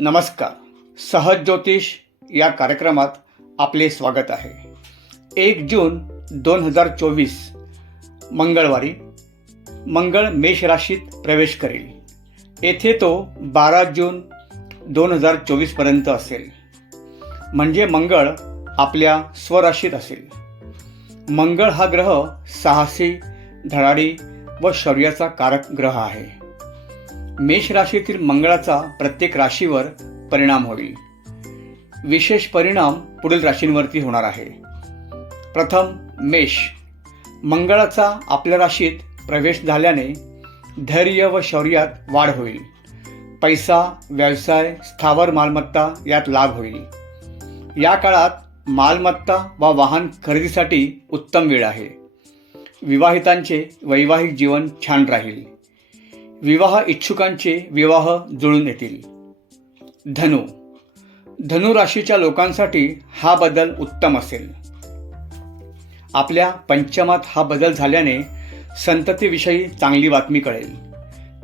नमस्कार. सहज ज्योतिष या कार्यक्रमात आपले स्वागत आहे. एक जून दोन हजार चोवीस मंगळवारी मंगळ मेष राशीत प्रवेश करेल. येथे तो बारा जून दोन हजार चोवीसपर्यंत असेल. म्हणजे मंगळ आपल्या स्वराशीत असेल. मंगळ हा ग्रह साहसी धडाडी व शौर्याचा कारक ग्रह आहे. मेष राशीतील मंगळाचा प्रत्येक राशीवर परिणाम होईल. विशेष परिणाम पुढील राशींवरती होणार आहे. प्रथम मेष. मंगळाचा आपल्या राशीत प्रवेश झाल्याने धैर्य व शौर्यात वाढ होईल. पैसा व्यवसाय स्थावर मालमत्ता यात लाभ होईल. या काळात मालमत्ता वा वाहन खरेदीसाठी उत्तम वेळ आहे. विवाहितांचे वैवाहिक जीवन छान राहील. विवाह इच्छुकांचे विवाह जुळून येतील. धनु. धनु राशीच्या लोकांसाठी हा बदल उत्तम असेल. आपल्या पंचमात हा बदल झाल्याने संततीविषयी चांगली बातमी कळेल.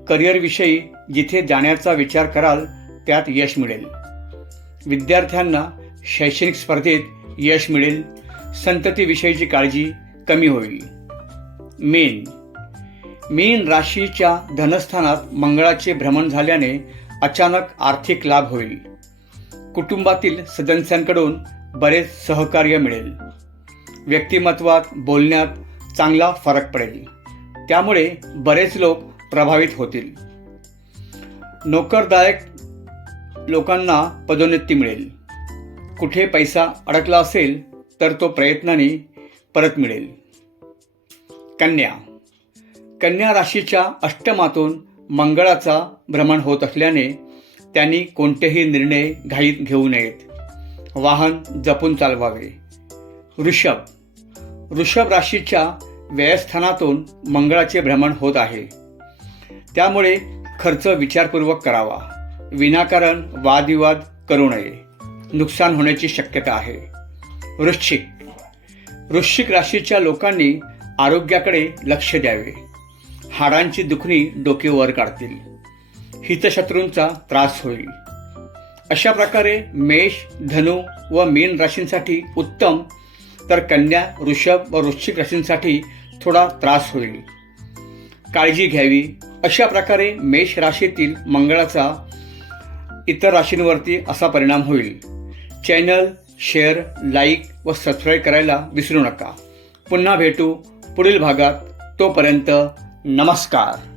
करिअरविषयी जिथे जाण्याचा विचार कराल त्यात यश मिळेल. विद्यार्थ्यांना शैक्षणिक स्पर्धेत यश मिळेल. संततीविषयीची काळजी कमी होईल. मेन. मीन राशीच्या धनस्थानात मंगळाचे भ्रमण झाल्याने अचानक आर्थिक लाभ होईल. कुटुंबातील सदस्यांकडून बरेच सहकार्य मिळेल. व्यक्तिमत्वात बोलण्यात चांगला फरक पडेल. त्यामुळे बरेच लोक प्रभावित होतील. नोकरदायक लोकांना पदोन्नती मिळेल. कुठे पैसा अडकला असेल तर तो प्रयत्नाने परत मिळेल. कन्या कन्या राशीच्या अष्टमातून मंगळाचा भ्रमण होत असल्याने त्यांनी कोणतेही निर्णय घाईत घेऊ नयेत. वाहन जपून चालवावे. वृषभ वृषभ राशीच्या व्ययस्थानातून मंगळाचे भ्रमण होत आहे. त्यामुळे खर्च विचारपूर्वक करावा. विनाकारण वादविवाद करू नये. नुकसान होण्याची शक्यता आहे. वृश्चिक. वृश्चिक राशीच्या लोकांनी आरोग्याकडे लक्ष द्यावे. हाडांची दुखणी डोके वर काढतील. हितशत्रूंचा त्रास होईल. अशा प्रकारे मेष धनु व मीन राशींसाठी उत्तम तर कन्या वृषभ व वृश्चिक राशींसाठी थोडा त्रास होईल. काळजी घ्यावी. अशा प्रकारे मेष राशीतील मंगळाचा इतर राशींवरती असा परिणाम होईल. चॅनल शेअर लाईक व सबस्क्राईब करायला विसरू नका. पुन्हा भेटू पुढील भागात. तोपर्यंत नमस्कार.